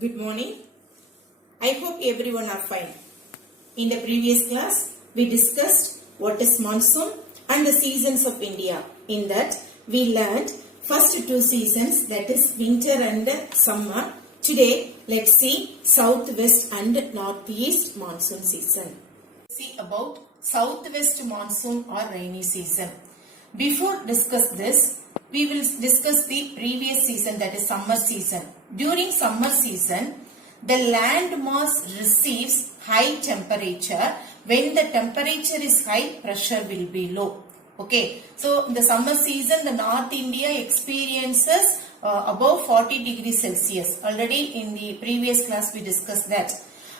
Good morning. I hope everyone are fine. In the previous class, we discussed what is monsoon and the seasons of India. In that, we learned first two seasons, that is winter and summer. Today, let's see southwest and northeast monsoon season. See about southwest monsoon or rainy season. Before discuss this, we will discuss the previous season, that is summer season. During summer season, the land mass receives high temperature. When the temperature is high, pressure will be low. Okay, so in the summer season, the North India experiences above 40 degrees Celsius. Already in the previous class we discussed that.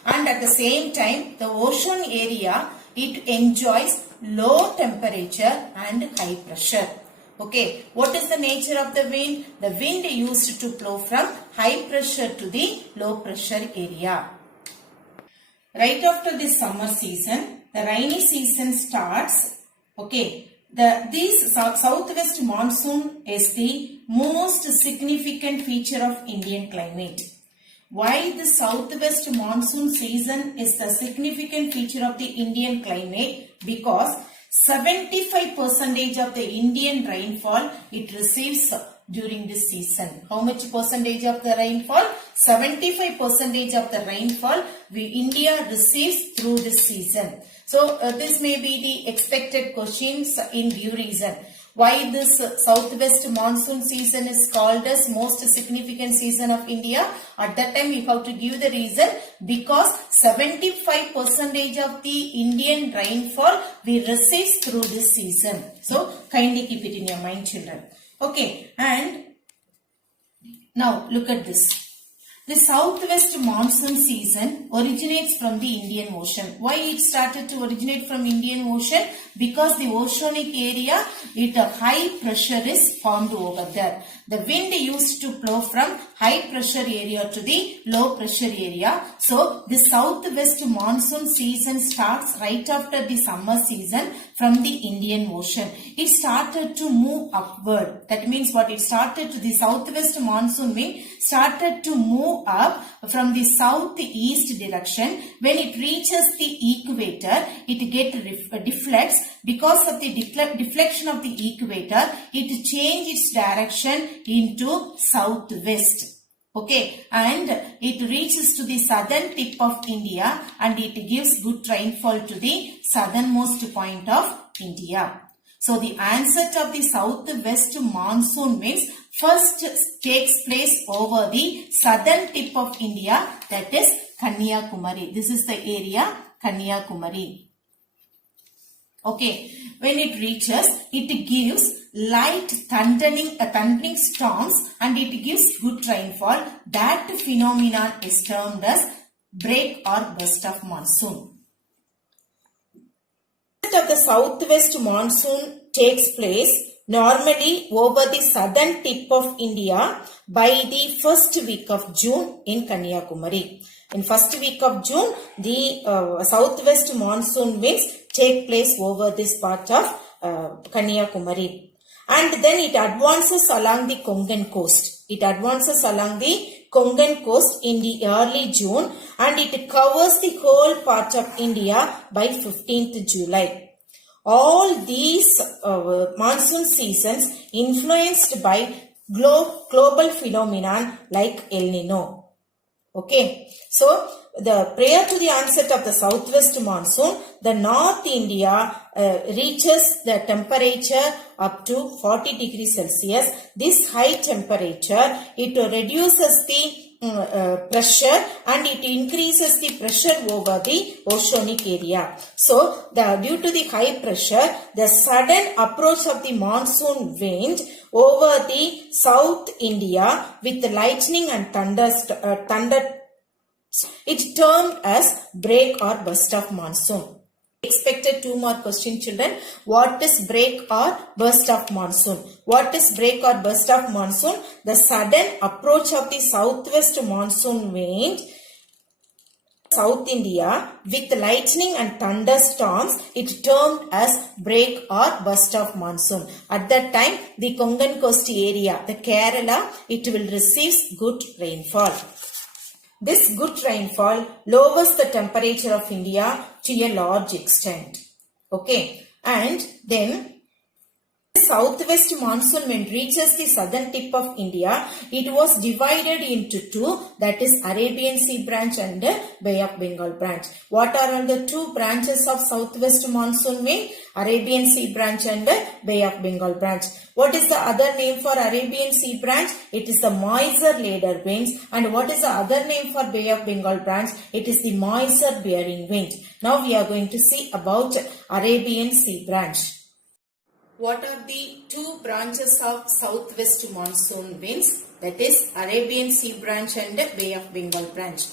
And at the same time, the ocean area, it enjoys low temperature and high pressure. Okay, what is the nature of the wind? The wind used to blow from high pressure to the low pressure area. Right after this summer season, the rainy season starts. Okay, this southwest monsoon is the most significant feature of Indian climate. Why the southwest monsoon season is the significant feature of the Indian climate? Because 75% of the Indian rainfall it receives during this season. How much percentage of the rainfall? 75% of the rainfall India receives through this season. So this may be the expected questions in due reason. Why this southwest monsoon season is called as most significant season of India? At that time you have to give the reason, because 75% of the Indian rainfall we receive through this season. So kindly keep it in your mind, children. Okay, and now look at this. The southwest monsoon season originates from the Indian Ocean. Why it started to originate from Indian Ocean? Because the oceanic area, high pressure is formed over there. The wind used to blow from high pressure area to the low pressure area. So the southwest monsoon season starts right after the summer season from the Indian Ocean. It started to move upward. That means what? It started to the southwest monsoon wind started to move up from the southeast direction. When it reaches the equator, it deflects. Because of the deflection of the equator, it changes its direction into southwest. Okay, and it reaches to the southern tip of India and it gives good rainfall to the southernmost point of India. So the onset of the southwest monsoon winds first takes place over the southern tip of India, that is Kanyakumari. This is the area Kanyakumari. Okay, when it reaches, it gives light thundering storms and it gives good rainfall. That phenomenon is termed as break or burst of monsoon. Of the southwest monsoon takes place normally over the southern tip of India by the first week of June in Kanyakumari. In first week of June, the southwest monsoon winds take place over this part of Kanyakumari. And then it advances along the Konkan coast. It advances along the Konkan coast in the early June and it covers the whole part of India by 15th July. All these monsoon seasons influenced by global phenomenon like El Nino. Okay, so prior to the onset of the southwest monsoon, the North India reaches the temperature up to 40 degrees Celsius. This high temperature, it reduces the pressure and it increases the pressure over the oceanic area. So, due to the high pressure, the sudden approach of the monsoon wind over the South India with lightning and thunder, it's termed as break or burst of monsoon. Expected two more questions, children. What is break or burst of monsoon? What is break or burst of monsoon? The sudden approach of the southwest monsoon wind South India with lightning and thunderstorms, it termed as break or burst of monsoon. At that time, the Konkan coast area, the Kerala, it will receive good rainfall. This good rainfall lowers the temperature of India to a large extent. Okay, and then southwest monsoon when reaches the southern tip of India, it was divided into two, that is Arabian Sea branch and Bay of Bengal branch. What are all the two branches of southwest monsoon wind? Arabian Sea branch and Bay of Bengal branch. What is the other name for Arabian Sea branch? It is the moisture laden winds. And what is the other name for Bay of Bengal branch? It is the moisture bearing wind. Now we are going to see about Arabian Sea branch. What are the two branches of southwest monsoon winds? That is Arabian Sea branch and Bay of Bengal branch.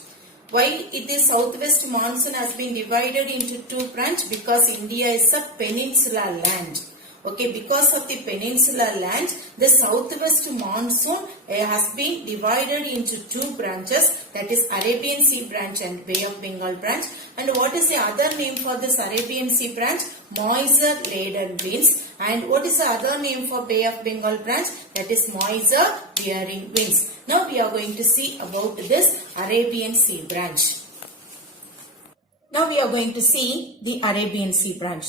Why the southwest monsoon has been divided into two branches? Because India is a peninsular land. Okay, because of the peninsular land, the southwest monsoon has been divided into two branches, that is Arabian Sea branch and Bay of Bengal branch. And what is the other name for this Arabian Sea branch? Moisture laden winds. And what is the other name for Bay of Bengal branch? That is moisture bearing winds. Now we are going to see about this Arabian Sea branch. Now we are going to see the Arabian Sea branch.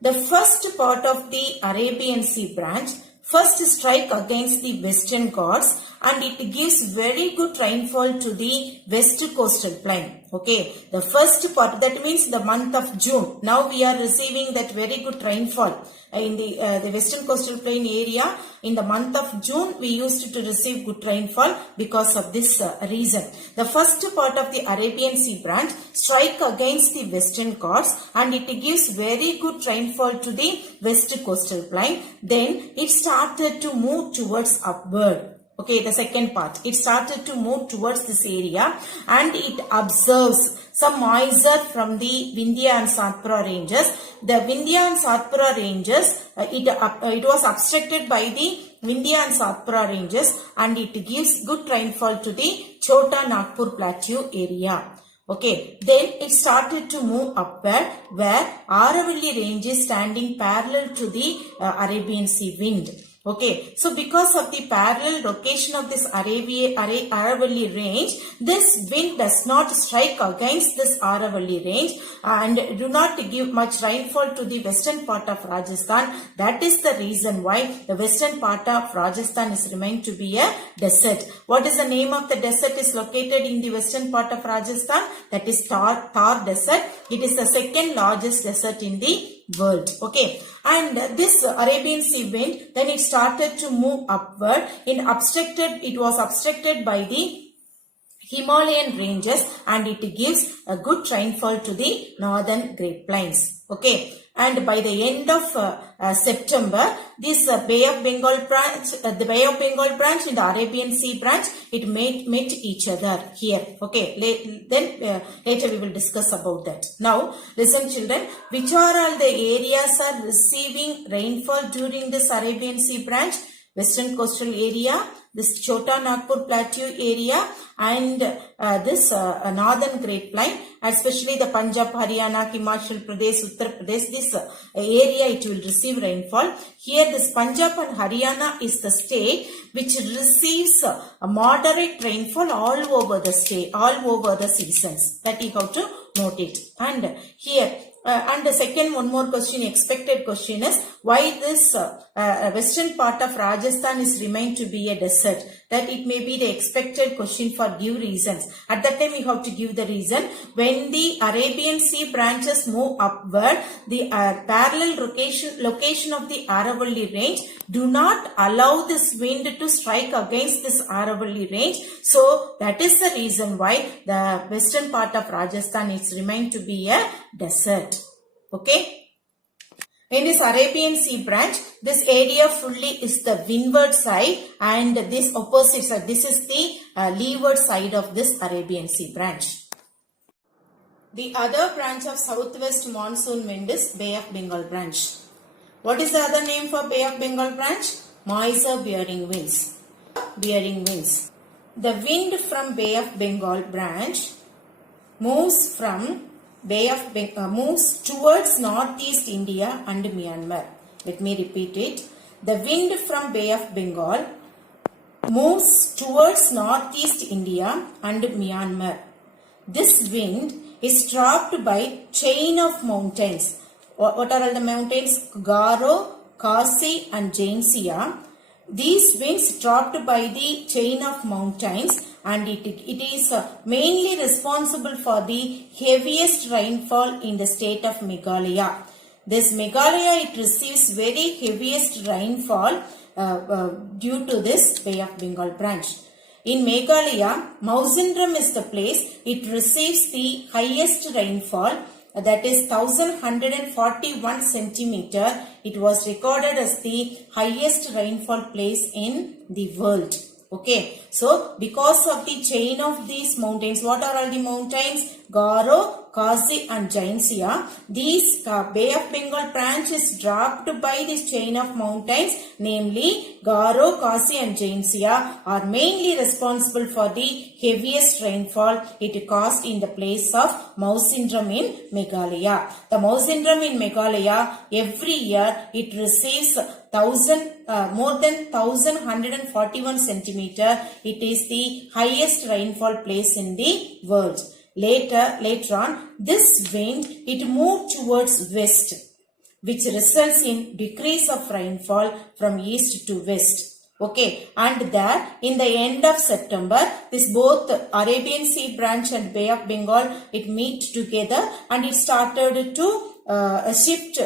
The first part of the Arabian Sea branch first strike against the Western Ghats and it gives very good rainfall to the west coastal plain. Okay, the first part, that means the month of June. Now we are receiving that very good rainfall in the western coastal plain area. In the month of June, we used to receive good rainfall because of this reason. The first part of the Arabian Sea branch strike against the Western Ghats and it gives very good rainfall to the west coastal plain. Then it started to move towards upward. Okay, the second part, it started to move towards this area and it observes some moisture from the Vindhya and Satpura ranges. The Vindhya and Satpura ranges, it was obstructed by the Vindhya and Satpura ranges and it gives good rainfall to the Chota Nagpur plateau area. Okay, then it started to move upward where Aravalli range is standing parallel to the Arabian Sea wind. Okay, so because of the parallel location of this Aravalli range, this wind does not strike against this Aravalli range and do not give much rainfall to the western part of Rajasthan. That is the reason why the western part of Rajasthan is remained to be a desert. What is the name of the desert is located in the western part of Rajasthan? That is Thar desert. It is the second largest desert in the world. Okay, and this Arabian Sea wind, then it started to move upward. It was obstructed by the Himalayan ranges and it gives a good rainfall to the northern Great Plains. Okay, and by the end of September, this Bay of Bengal branch, the Bay of Bengal branch and the Arabian Sea branch, it met each other here. Okay, then later we will discuss about that. Now, listen children, which are all the areas are receiving rainfall during this Arabian Sea branch? Western coastal area, this Chota Nagpur plateau area and this northern Great Plain, especially the Punjab, Haryana, Himachal Pradesh, Uttar Pradesh, this area it will receive rainfall. Here this Punjab and Haryana is the state which receives a moderate rainfall all over the state, all over the seasons. That you have to note it. And here, and the second one more question, expected question is why this western part of Rajasthan is remained to be a desert. That it may be the expected question for give reasons. At that time you have to give the reason. When the Arabian Sea branches move upward, the parallel location of the Aravalli range do not allow this wind to strike against this Aravalli range. So that is the reason why the western part of Rajasthan is remained to be a desert. Okay. In this Arabian Sea branch, this area fully is the windward side and this opposite side. This is the leeward side of this Arabian Sea branch. The other branch of southwest monsoon wind is Bay of Bengal branch. What is the other name for Bay of Bengal branch? Moisture bearing winds. Bearing winds. The wind from Bay of Bengal branch moves towards northeast India and Myanmar. Let me repeat it. The wind from Bay of Bengal moves towards northeast India and Myanmar. This wind is trapped by chain of mountains. What are all the mountains? Garo, Khasi and Jaintia. These winds trapped by the chain of mountains, and it is mainly responsible for the heaviest rainfall in the state of Meghalaya. This Meghalaya, it receives very heaviest rainfall due to this Bay of Bengal branch. In Meghalaya, Mawsynram is the place it receives the highest rainfall, that is 1141 centimeter. It was recorded as the highest rainfall place in the world. Okay, so because of the chain of these mountains, what are all the mountains? Garo, Khasi and Jaintia. These Bay of Bengal branch is dropped by this chain of mountains, namely Garo, Khasi and Jaintia are mainly responsible for the heaviest rainfall it caused in the place of Mawsynram in Meghalaya. The Mawsynram in Meghalaya, every year it receives more than 1141 centimeter. It is the highest rainfall place in the world. Later on, this wind, it moved towards west, which results in decrease of rainfall from east to west. Okay, and there in the end of September, this both Arabian Sea branch and Bay of Bengal, it meet together and it started to shift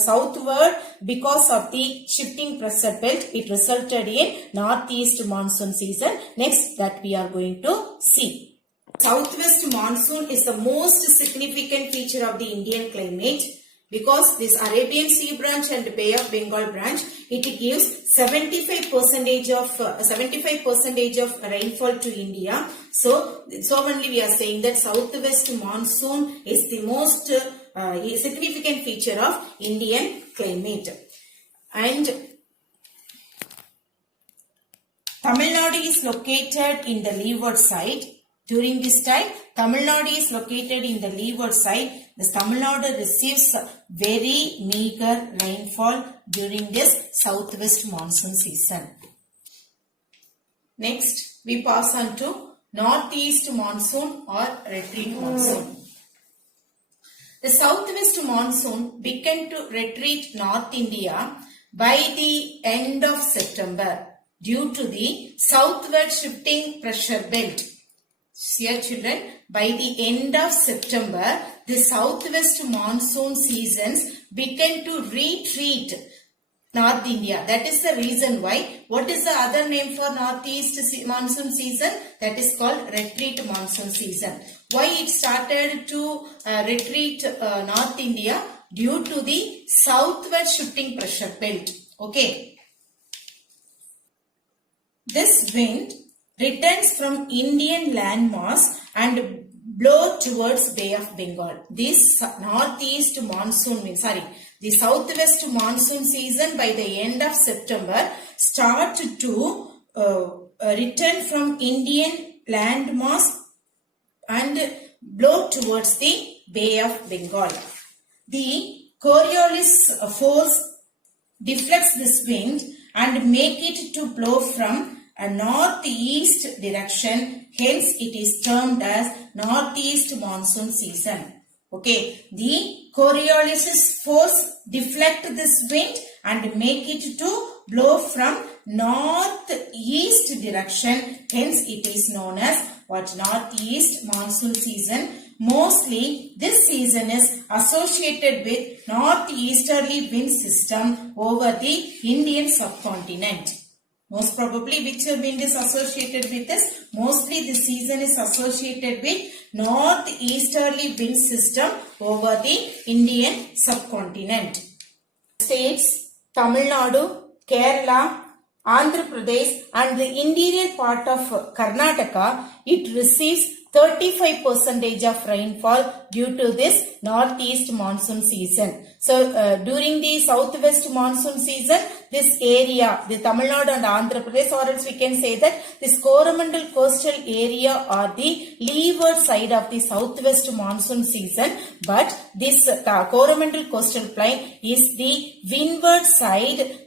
southward. Because of the shifting pressure belt, it resulted in northeast monsoon season. Next, that we are going to see. Southwest monsoon is the most significant feature of the Indian climate, because this Arabian Sea branch and Bay of Bengal branch, it gives 75% of rainfall to India. So only we are saying that southwest monsoon is the most significant feature of Indian climate. And Tamil Nadu is located in the leeward side. During this time, Tamil Nadu is located in the leeward side. This Tamil Nadu receives very meager rainfall during this southwest monsoon season. Next, we pass on to northeast monsoon or retreat monsoon. The southwest monsoon began to retreat North India by the end of September due to the southward shifting pressure belt. Dear children, by the end of September, the southwest monsoon seasons began to retreat North India. That is the reason why. What is the other name for northeast monsoon season? That is called retreat monsoon season. Why it started to retreat North India? Due to the southward shifting pressure belt. Okay. This wind returns from Indian landmass and blow towards Bay of Bengal. This northeast monsoon wind, the southwest monsoon season by the end of September start to return from Indian landmass and blow towards the Bay of Bengal. The Coriolis force deflects this wind and make it to blow from a northeast direction, hence it is termed as northeast monsoon season. Okay, the Coriolis force deflect this wind and make it to blow from northeast direction, hence it is known as what? Northeast monsoon season. Mostly this season is associated with northeasterly wind system over the Indian subcontinent. Most probably which wind is associated with this? Mostly this season is associated with northeasterly wind system over the Indian subcontinent. States Tamil Nadu, Kerala, Andhra Pradesh and the interior part of Karnataka, it receives 35% of rainfall due to this northeast monsoon season. So during the southwest monsoon season, this area, the Tamil Nadu and Andhra Pradesh, or else we can say that this Coromandel coastal area are the leeward side of the southwest monsoon season, but this Coromandel coastal plain is the windward side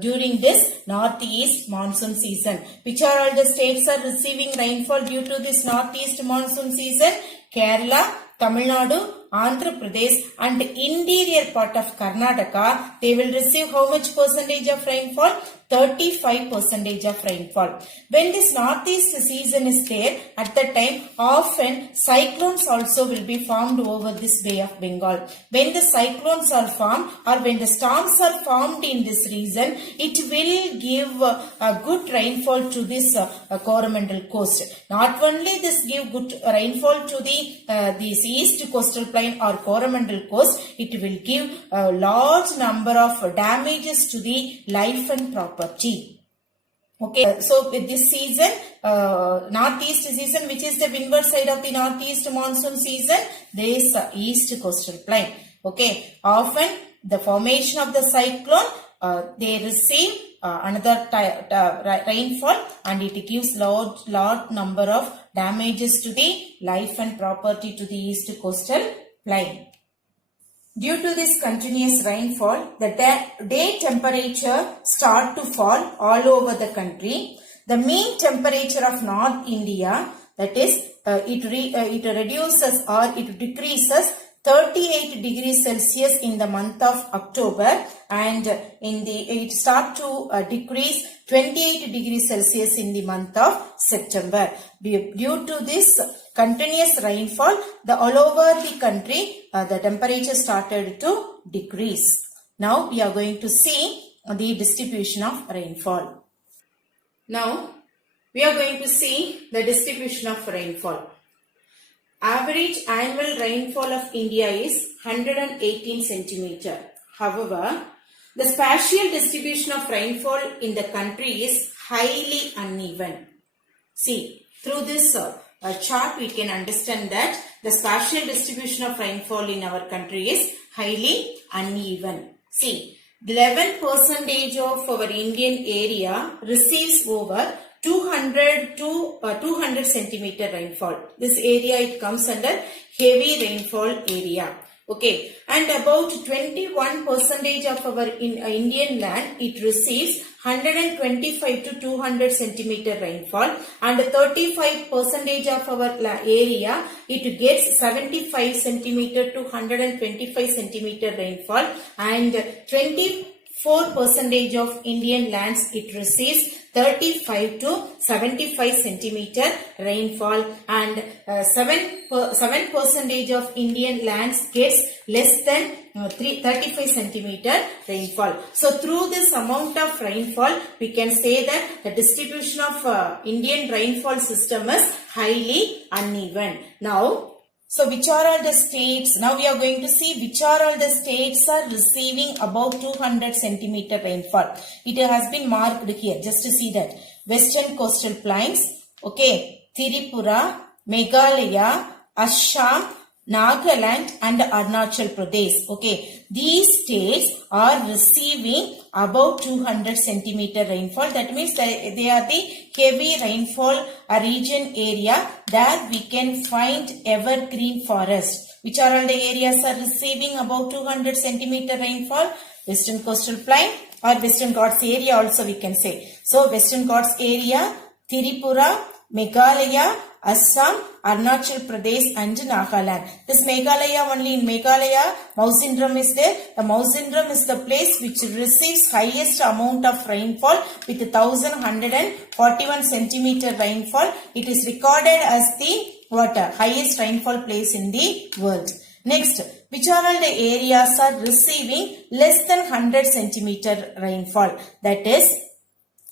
during this northeast monsoon season. Which are all the states are receiving rainfall due to this northeast monsoon season? Kerala, Tamil Nadu, Andhra Pradesh and interior part of Karnataka, they will receive how much percentage of rainfall? 35% of rainfall. When this northeast season is there, at that time often cyclones also will be formed over this Bay of Bengal. When the cyclones are formed or when the storms are formed in this region, it will give a good rainfall to this Coromandel coast. Not only this give good rainfall to this east coastal plain or Coromandel coast, it will give a large number of damages to the life and property. Okay, so with this season, northeast season, which is the windward side of the northeast monsoon season, there is east coastal plain. Okay, often the formation of the cyclone, they receive another rainfall and it gives large number of damages to the life and property to the east coastal plain. Due to this continuous rainfall, the day temperature start to fall all over the country. The mean temperature of North India, that is, it reduces or it decreases 38 degrees Celsius in the month of October, and it start to decrease 28 degrees Celsius in the month of September. Due to this continuous rainfall, all over the country, the temperature started to decrease. Now we are going to see the distribution of rainfall. Now we are going to see the distribution of rainfall. Average annual rainfall of India is 118 centimeter. However, the spatial distribution of rainfall in the country is highly uneven. See, through this chart we can understand that the spatial distribution of rainfall in our country is highly uneven. See, 11% of our Indian area receives over 200 to 200 centimeter rainfall. This area, it comes under heavy rainfall area. Okay, and about 21% of our Indian land, it receives 125 to 200 centimeter rainfall, and 35% of our area, it gets 75 centimeter to 125 centimeter rainfall, and 24% of Indian lands, it receives 35 to 75 centimeter rainfall, and 7% of Indian lands gets less than 35 centimeter rainfall. So through this amount of rainfall, we can say that the distribution of Indian rainfall system is highly uneven. Now, so which are all the states? Now we are going to see which are all the states are receiving above 200 centimeter rainfall. It has been marked here just to see that. Western coastal plains, okay, Tripura, Meghalaya, Assam, Nagaland and Arunachal Pradesh. Okay, these states are receiving above 200 centimeter rainfall. That means they are the heavy rainfall region area that we can find evergreen forest. Which are all the areas are receiving above 200 centimeter rainfall? Western coastal plain or Western Ghats area also we can say. So Western Ghats area, Tripura, Meghalaya, Assam, Arunachal Pradesh and Nagaland. This Meghalaya, only in Meghalaya, Mawsynram is there. The Mawsynram is the place which receives highest amount of rainfall with 1141 centimeter rainfall. It is recorded as the highest rainfall place in the world. Next, which are all the areas are receiving less than 100 centimeter rainfall? That is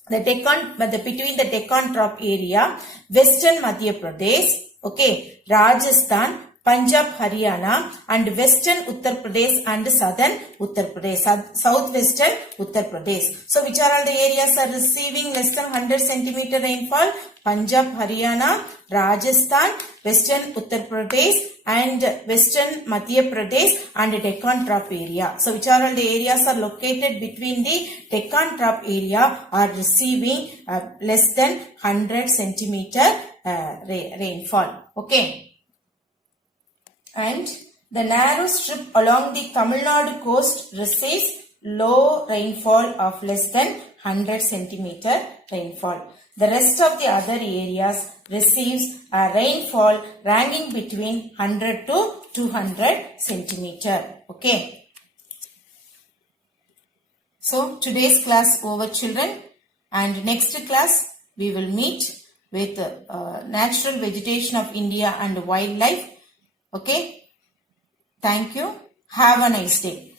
the Deccan, between the Deccan Drop area, Western Madhya Pradesh, okay, Rajasthan, Punjab, Haryana, and western Uttar Pradesh and southern Uttar Pradesh, southwestern Uttar Pradesh. So which are all the areas are receiving less than 100 centimeter rainfall? Punjab, Haryana, Rajasthan, western Uttar Pradesh and western Madhya Pradesh and Deccan Trough area. So which are all the areas are located between the Deccan Trough area are receiving less than 100 centimeter rainfall. Okay. And the narrow strip along the Tamil Nadu coast receives low rainfall of less than 100 centimeter rainfall. The rest of the other areas receives a rainfall ranging between 100 to 200 centimeter. Okay. So today's class over, children, and next class we will meet with natural vegetation of India and wildlife. Okay. Thank you. Have a nice day.